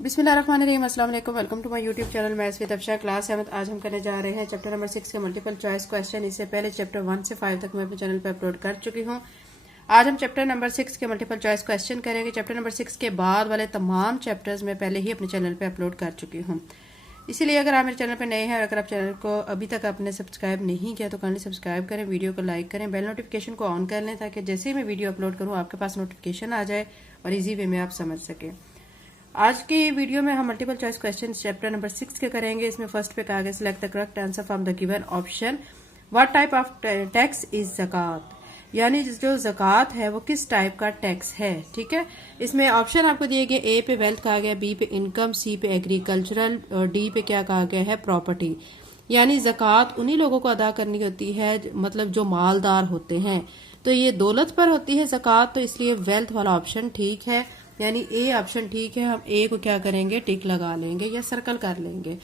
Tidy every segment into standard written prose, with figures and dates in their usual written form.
बिस्मिल्लाहिर्रहमानिर्रहीम, अस्सलाम वालेकुम। Welcome to my YouTube channel maths with Afsha class है। आज हम करने जा रहे हैं चैप्टर नंबर 6 के मल्टीपल चॉइस क्वेश्चन। इससे पहले चैप्टर 1 से 5 तक मैं अपने चैनल पर अपलोड कर चुकी हूँ। आज हम चैप्टर नंबर 6 के मल्टीपल चॉइस क्वेश्चन करेंगे। चैप्टर नंबर 6 के बाद वाले तमाम चैप्टर्स मैं पहले ही अपने चैनल पर अपलोड कर चुकी हूँ। इसीलिए अगर आप मेरे चैनल पर नए हैं और अगर आप चैनल को अभी तक आपने सब्सक्राइब नहीं किया तो काइंडली सब्सक्राइब करें, वीडियो को लाइक करें, बेल नोटिफिकेशन को ऑन कर लें ताकि जैसे ही मैं वीडियो अपलोड करूँ आपके पास नोटिफिकेशन आ जाए और इजी वे में आप समझ सकें। आज की वीडियो में हम multiple choice question chapter number 6 के करेंगे। इसमें फर्स्ट पे कहा गया select the correct answer from the given option. What type of tax is zakat, यानी जो ज़कात है वो किस टाइप का टैक्स है। ठीक है, इसमें ऑप्शन आपको दिए गए, ए पे वेल्थ कहा गया, बी पे इनकम, सी पे एग्रीकल्चरल और डी पे क्या कहा गया है, प्रॉपर्टी। यानी ज़कात उन्हीं लोगों को अदा करनी होती है मतलब जो मालदार होते हैं, तो ये दौलत पर होती है ज़कात, तो इसलिए वेल्थ वाला ऑप्शन ठीक है, यानी ए ऑप्शन ठीक है। हम ए को क्या करेंगे, टिक लगा लेंगे या सर्कल कर लेंगे।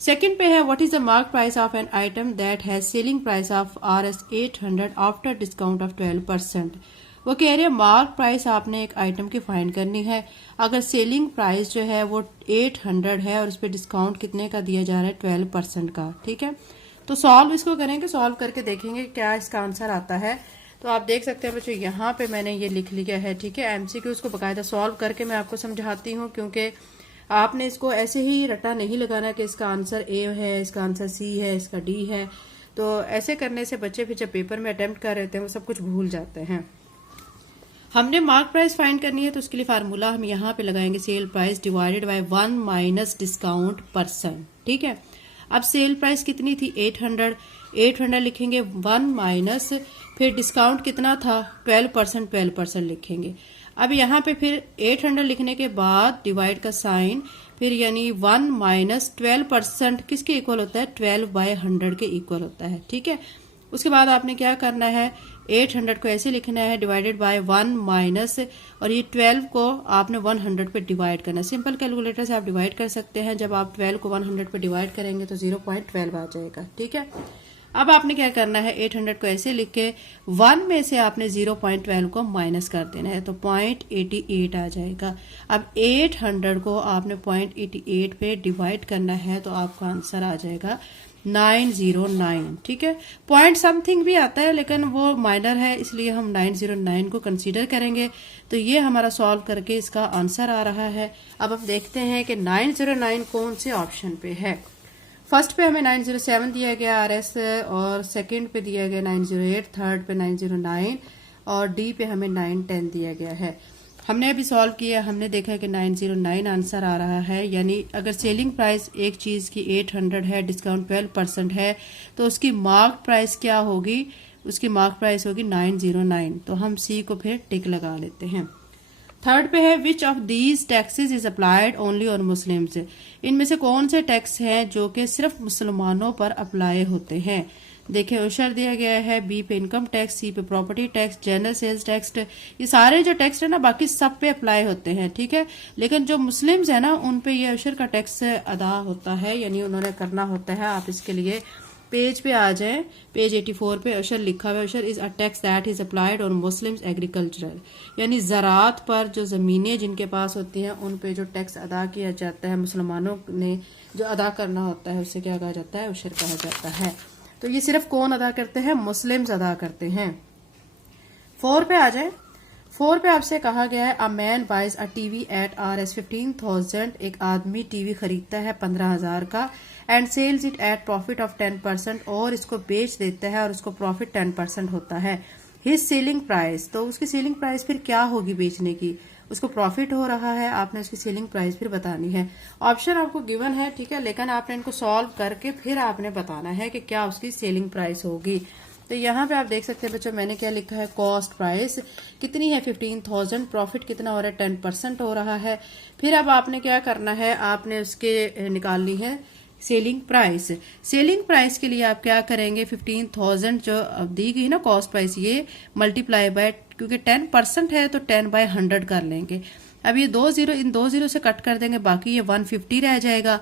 सेकंड पे है what is the mark price of an item that has selling price of Rs 800 after discount of 12%। वो कह रहे हैं मार्क प्राइस आपने एक आइटम की फाइंड करनी है, अगर सेलिंग प्राइस जो है वो 800 है और उस पर डिस्काउंट कितने का दिया जा रहा है, 12% का। ठीक है, तो सॉल्व इसको करेंगे, सॉल्व करके देखेंगे क्या इसका आंसर आता है। तो आप देख सकते हैं बच्चों, यहाँ पे मैंने ये लिख लिया है। ठीक है, एमसीक्यूज को बकायदा सॉल्व करके मैं आपको समझाती हूँ, क्योंकि आपने इसको ऐसे ही रटा नहीं लगाना कि इसका आंसर ए है, इसका आंसर सी है, इसका डी है। तो ऐसे करने से बच्चे फिर जब पेपर में अटेम्प्ट कर रहे थे वो सब कुछ भूल जाते हैं। हमने मार्क प्राइस फाइंड करनी है, तो उसके लिए फार्मूला हम यहाँ पे लगाएंगे, sale price divided by 1 minus discount percent. ठीक है, अब सेल प्राइस कितनी थी, 800 लिखेंगे, 1 माइनस फिर डिस्काउंट कितना था, 12% लिखेंगे। अब यहाँ पे फिर 800 लिखने के बाद डिवाइड का साइन, फिर यानी 1 माइनस 12% किसके इक्वल होता है, 12/100 के इक्वल होता है। ठीक है, उसके बाद आपने क्या करना है, 800 को ऐसे लिखना है डिवाइडेड बाय 1 माइनस, और ये 12 को आपने 100 पे डिवाइड करना है। सिंपल कैलकुलेटर से आप डिवाइड कर सकते हैं। जब आप 12 को 100 पे डिवाइड करेंगे तो 0.12 आ जाएगा। ठीक है, अब आपने क्या करना है, 800 को ऐसे लिख के 1 में से आपने 0.12 को माइनस कर देना है, तो 0.88 आ जाएगा। अब 800 को आपने 0.88 पे डिवाइड करना है, तो आपका आंसर आ जाएगा 909। ठीक है, पॉइंट समथिंग भी आता है लेकिन वो माइनर है, इसलिए हम 909 को कंसीडर करेंगे। तो ये हमारा सॉल्व करके इसका आंसर आ रहा है। अब हम देखते हैं कि 909 कौन से ऑप्शन पे है। फर्स्ट पे हमें 907 दिया गया RS, और सेकंड पे दिया गया 908, थर्ड पे 909 और डी पे हमें 910 दिया गया है। हमने अभी सॉल्व किया, हमने देखा कि 909 आंसर आ रहा है। यानी अगर सेलिंग प्राइस एक चीज की 800 है, डिस्काउंट 12% है, तो उसकी मार्क प्राइस क्या होगी, उसकी मार्क प्राइस होगी 909। तो हम सी को फिर टिक लगा लेते हैं। थर्ड पे है which of these taxes is applied only on Muslims. इनमें से कौन से टैक्स हैं जो कि सिर्फ मुसलमानों पर अप्लाई होते हैं। देखिए उशर दिया गया है, बी पे इनकम टैक्स, सी पे property tax, general sales tax. ये सारे जो टैक्स है ना बाकी सब पे अप्लाई होते हैं। ठीक है, लेकिन जो मुस्लिम्स है ना उन पे ये उशर का टैक्स अदा होता है, यानी उन्होंने करना होता है। आप इसके लिए पेज पे आ जाएं, पेज 84 पे उशर लिखा हुआ है। Ushr is a tax that is applied on Muslims agricultural, यानी ज़रात पर जो ज़मीनें जिनके पास होती हैं उन पे जो टैक्स अदा किया जाता है, मुसलमानों ने जो अदा करना होता है उसे क्या कहा जाता है, उशर कहा जाता है। तो ये सिर्फ कौन अदा करते हैं, मुस्लिम्स अदा करते हैं। 4 पे आ जाए। 4 पे आपसे कहा गया है a man buys a TV at Rs 15,000। एक आदमी टीवी खरीदता है 15,000 का, and sells it at profit of 10%, और इसको बेच देता है और उसको प्रॉफिट 10% होता है। हिज सेलिंग प्राइस, तो उसकी सेलिंग प्राइस फिर क्या होगी बेचने की, उसको प्रॉफिट हो रहा है, आपने उसकी सेलिंग प्राइस फिर बतानी है। ऑप्शन आपको गिवन है, ठीक है, लेकिन आपने इनको सॉल्व करके फिर आपने बताना है कि क्या उसकी सेलिंग प्राइस होगी। तो यहाँ पे आप देख सकते हैं बच्चों, मैंने क्या लिखा है, कॉस्ट प्राइस कितनी है 15,000, प्रॉफिट कितना हो रहा है 10% हो रहा है। फिर अब आपने क्या करना है, आपने उसके निकालनी है सेलिंग प्राइस। सेलिंग प्राइस के लिए आप क्या करेंगे, 15,000 जो अब दी गई ना कॉस्ट प्राइस, ये मल्टीप्लाई बाय, क्योंकि 10% है तो 10/100 कर लेंगे। अब ये 2 जीरो इन 2 जीरो से कट कर देंगे, बाकी ये 150 रह जाएगा।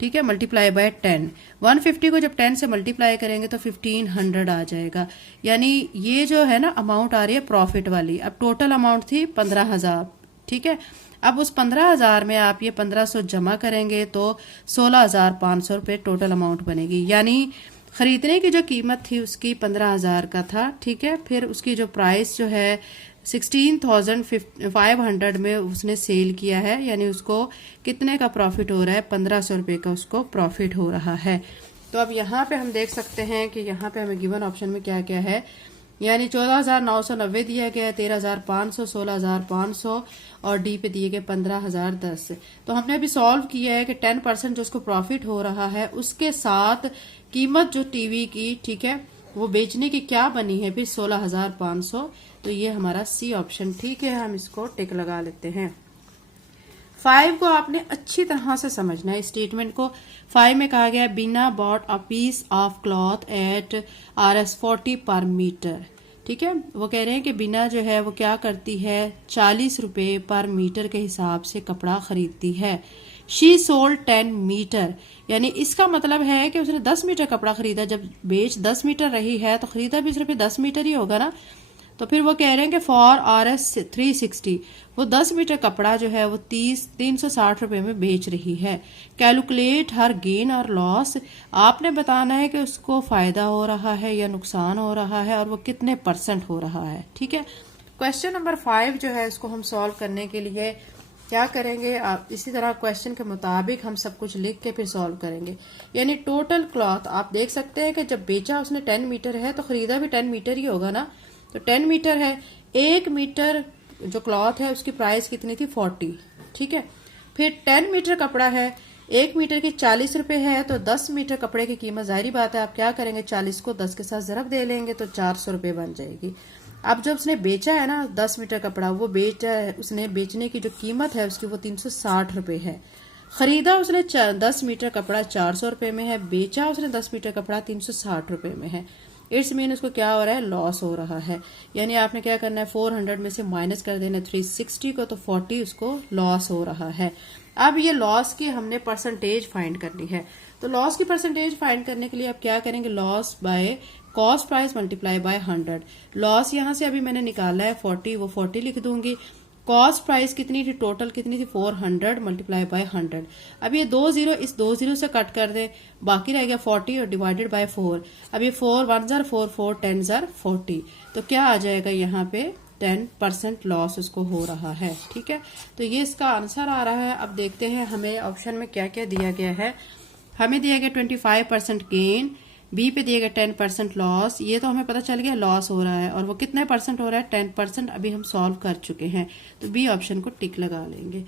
ठीक है, मल्टीप्लाई बाय 10, 150 को जब 10 से मल्टीप्लाई करेंगे तो 1500 आ जाएगा। यानी ये जो है ना अमाउंट आ रही है प्रॉफिट वाली। अब टोटल अमाउंट थी 15,000। ठीक है, अब उस 15,000 में आप ये 1500 जमा करेंगे तो 16,500 रुपये टोटल अमाउंट बनेगी। यानी खरीदने की जो कीमत थी उसकी 15,000 का था, ठीक है। फिर उसकी जो प्राइस जो है 16,500 में उसने सेल किया है, यानी उसको कितने का प्रॉफिट हो रहा है, 1500 रुपये का उसको प्रॉफिट हो रहा है। तो अब यहाँ पे हम देख सकते हैं कि यहाँ पे हमें गिवन ऑप्शन में क्या क्या है, यानी 14,990 दिया गया है, 13,500, 16,500 और डी पे दिए गए 15,010। तो हमने अभी सॉल्व किया है कि 10% जो उसको प्रॉफिट हो रहा है उसके साथ कीमत जो टीवी की, ठीक है, वो बेचने की क्या बनी है फिर 16,500। तो ये हमारा सी ऑप्शन ठीक है, हम इसको टिक लगा लेते हैं। 5 को आपने अच्छी तरह से समझना है स्टेटमेंट को। 5 में कहा गया है Bina bought a piece of cloth at RS 40 पर मीटर, ठीक है। वो कह रहे हैं कि बीना जो है वो क्या करती है, 40 रुपए पर मीटर के हिसाब से कपड़ा खरीदती है। शी सोल्ड 10 मीटर, यानी इसका मतलब है कि उसने 10 मीटर कपड़ा खरीदा। जब बेच 10 मीटर रही है तो खरीदा भी सिर्फ 10 मीटर ही होगा ना। तो फिर वो कह रहे हैं कि फॉर RS 360 वो 10 मीटर कपड़ा जो है वो 360 रुपए में बेच रही है। कैलकुलेट हर गेन और लॉस, आपने बताना है कि उसको फायदा हो रहा है या नुकसान हो रहा है और वो कितने % हो रहा है, ठीक है। क्वेश्चन नंबर 5 जो है इसको हम सॉल्व करने के लिए क्या करेंगे, आप इसी तरह क्वेश्चन के मुताबिक हम सब कुछ लिख के फिर सॉल्व करेंगे। यानी टोटल क्लॉथ आप देख सकते हैं कि जब बेचा उसने 10 मीटर है तो खरीदा भी 10 मीटर ही होगा ना। तो 10 मीटर है, 1 मीटर जो क्लॉथ है उसकी प्राइस कितनी थी, 40, ठीक है। फिर 10 मीटर कपड़ा है, 1 मीटर की 40 रुपए है, तो 10 मीटर कपड़े की कीमत जाहिर बात है आप क्या करेंगे, 40 को 10 के साथ ज़रब दे लेंगे तो 400 रुपए बन जाएगी। अब जब उसने बेचा है ना 10 मीटर कपड़ा, वो बेचा है, उसने बेचने की जो कीमत है उसकी वो 360 रुपए है। खरीदा उसने 10 मीटर कपड़ा 400 रुपए में है, बेचा उसने 10 मीटर कपड़ा 360 रुपए में है। इट्स मीन उसको क्या हो रहा है, लॉस हो रहा है। यानी आपने क्या करना है, 400 में से माइनस कर देना 360 को, तो 40 उसको लॉस हो रहा है। अब ये लॉस की हमने परसेंटेज फाइंड करनी है। तो लॉस की परसेंटेज फाइंड करने के लिए आप क्या करेंगे, loss by cost price multiply by 100। Loss यहां से अभी मैंने निकाला है 40, वो 40 लिख दूंगी। कॉस्ट प्राइस कितनी थी, टोटल कितनी थी, 400 मल्टीप्लाई बाय 100। अब ये 2 जीरो इस 2 जीरो से कट कर दे, बाकी रह गया 40 और डिवाइडेड बाय 4। अब ये 4 1 जार 4 4 10 जार 40, तो क्या आ जाएगा यहाँ पे 10% लॉस उसको हो रहा है, ठीक है। तो ये इसका आंसर आ रहा है। अब देखते हैं हमें ऑप्शन में क्या क्या दिया गया है। हमें दिया गया 25% गेन, बी पे दिया गया 10% लॉस। ये तो हमें पता चल गया लॉस हो रहा है, और वो कितने % हो रहा है, 10%। अभी हम सॉल्व कर चुके हैं, तो बी ऑप्शन को टिक लगा लेंगे।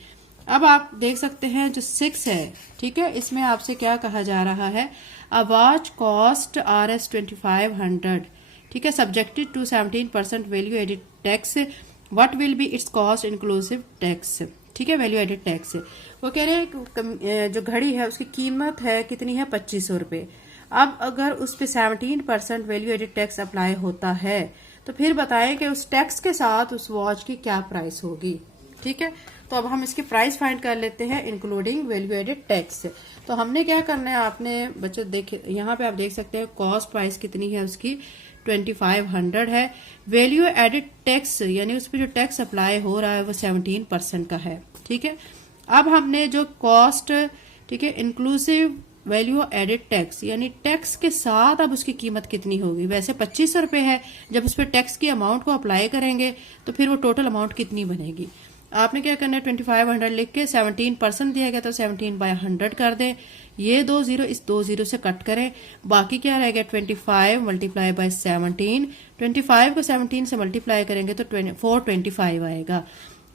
अब आप देख सकते हैं जो 6 है, ठीक है, इसमें आपसे क्या कहा जा रहा है, अ वॉच कॉस्ट RS 2500, ठीक है, subjected to 17% value added tax, what will be its cost inclusive tax, ठीक है, वैल्यू एडिड टैक्स। वो कह रहे हैं जो घड़ी है उसकी कीमत है कितनी है, 2500 रुपए। अब अगर उस पे 17% वैल्यू एडिड टैक्स अप्लाई होता है तो फिर बताएं कि उस टैक्स के साथ उस वॉच की क्या प्राइस होगी, ठीक है। तो अब हम इसकी प्राइस फाइंड कर लेते हैं इंक्लूडिंग वैल्यू एडिड टैक्स। तो हमने क्या करना है, आपने बच्चे देखे यहाँ पे आप देख सकते हैं कॉस्ट प्राइस कितनी है उसकी 2500 है। वैल्यू एडिड टैक्स यानी उस पर जो टैक्स अप्लाई हो रहा है वो 17% का है, ठीक है। अब हमने जो कॉस्ट, ठीक है, इंक्लूसिव वैल्यू एडिड टैक्स यानी टैक्स के साथ अब उसकी कीमत कितनी होगी। वैसे 2500 रुपए है, जब उस पर टैक्स की अमाउंट को अप्लाई करेंगे तो फिर वो टोटल अमाउंट कितनी बनेगी। आपने क्या करना है, 2500 लिख के 17% दिया गया तो 17/100 कर दें। ये 2 जीरो इस 2 जीरो से कट करें, बाकी क्या रह गया 25 मल्टीप्लाई बाय 17। 25 को 17 से मल्टीप्लाई करेंगे तो 425 आएगा।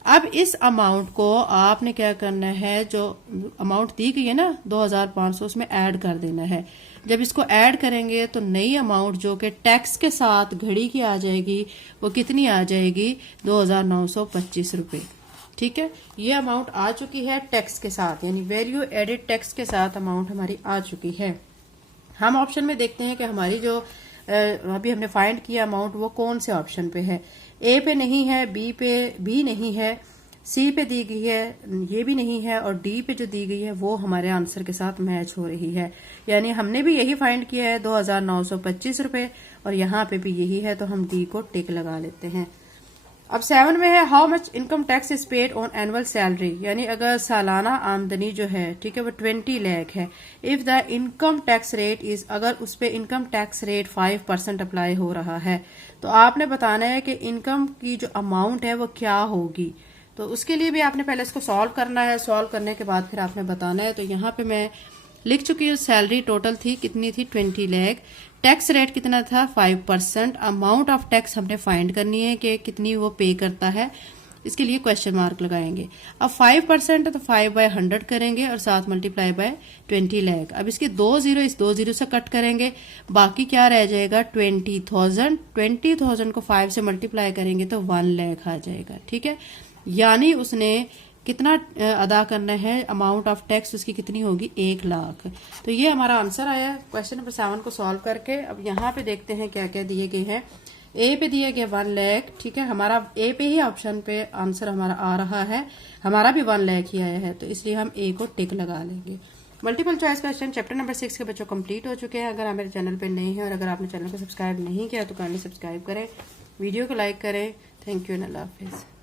अब इस अमाउंट को आपने क्या करना है, जो अमाउंट दी गई है ना 2500, उसमें ऐड कर देना है। जब इसको ऐड करेंगे तो नई अमाउंट जो कि टैक्स के साथ घड़ी की आ जाएगी वो कितनी आ जाएगी, 2925 रुपए, ठीक है। ये अमाउंट आ चुकी है टैक्स के साथ, यानी वैल्यू एडिड टैक्स के साथ अमाउंट हमारी आ चुकी है। हम ऑप्शन में देखते हैं कि हमारी जो अभी हमने फाइंड किया अमाउंट वो कौन से ऑप्शन पे है। ए पे नहीं है, बी पे भी नहीं है, सी पे दी गई है, ये भी नहीं है, और डी पे जो दी गई है वो हमारे आंसर के साथ मैच हो रही है। यानी हमने भी यही फाइंड किया है 2925 रुपए, और यहाँ पे भी यही है, तो हम डी को टिक लगा लेते हैं। अब 7 में है how much income tax is paid on annual salary, यानी अगर सालाना आमदनी जो है, ठीक है, वो 20 लाख है। If the income tax rate is, अगर उस पर इनकम टैक्स रेट 5% अप्लाई हो रहा है, तो आपने बताना है कि इनकम की जो अमाउंट है वो क्या होगी। तो उसके लिए भी आपने पहले इसको सॉल्व करना है, सॉल्व करने के बाद फिर आपने बताना है। तो यहाँ पे मैं लिख चुकी हूँ, सैलरी टोटल थी कितनी थी 20 लाख, टैक्स रेट कितना था 5%, अमाउंट ऑफ टैक्स हमने फाइंड करनी है कि कितनी वो पे करता है, इसके लिए क्वेश्चन मार्क लगाएंगे। अब 5% है तो 5/100 करेंगे और साथ मल्टीप्लाई बाय 20 लाख। अब इसके 2 जीरो इस 2 जीरो से कट करेंगे, बाकी क्या रह जाएगा 20,000। 20,000 को 5 से मल्टीप्लाई करेंगे तो 1 लाख आ जाएगा, ठीक है। यानी उसने कितना अदा करना है, अमाउंट ऑफ टैक्स उसकी कितनी होगी 1 लाख। तो ये हमारा आंसर आया क्वेश्चन नंबर 7 को सॉल्व करके। अब यहाँ पे देखते हैं क्या क्या दिए गए हैं। ए पे दिया गया 1 लाख, ठीक है, हमारा ए पे ही ऑप्शन पे आंसर हमारा आ रहा है, हमारा भी 1 लाख ही आया है, तो इसलिए हम ए को टिक लगा लेंगे। Multiple choice question chapter number 6 के बच्चों कंप्लीट हो चुके हैं। अगर आप मेरे चैनल पे नए हैं और अगर आपने चैनल को सब्सक्राइब नहीं किया तो काइंडली सब्सक्राइब करें, वीडियो को लाइक करें। Thank you and Allah Hafiz.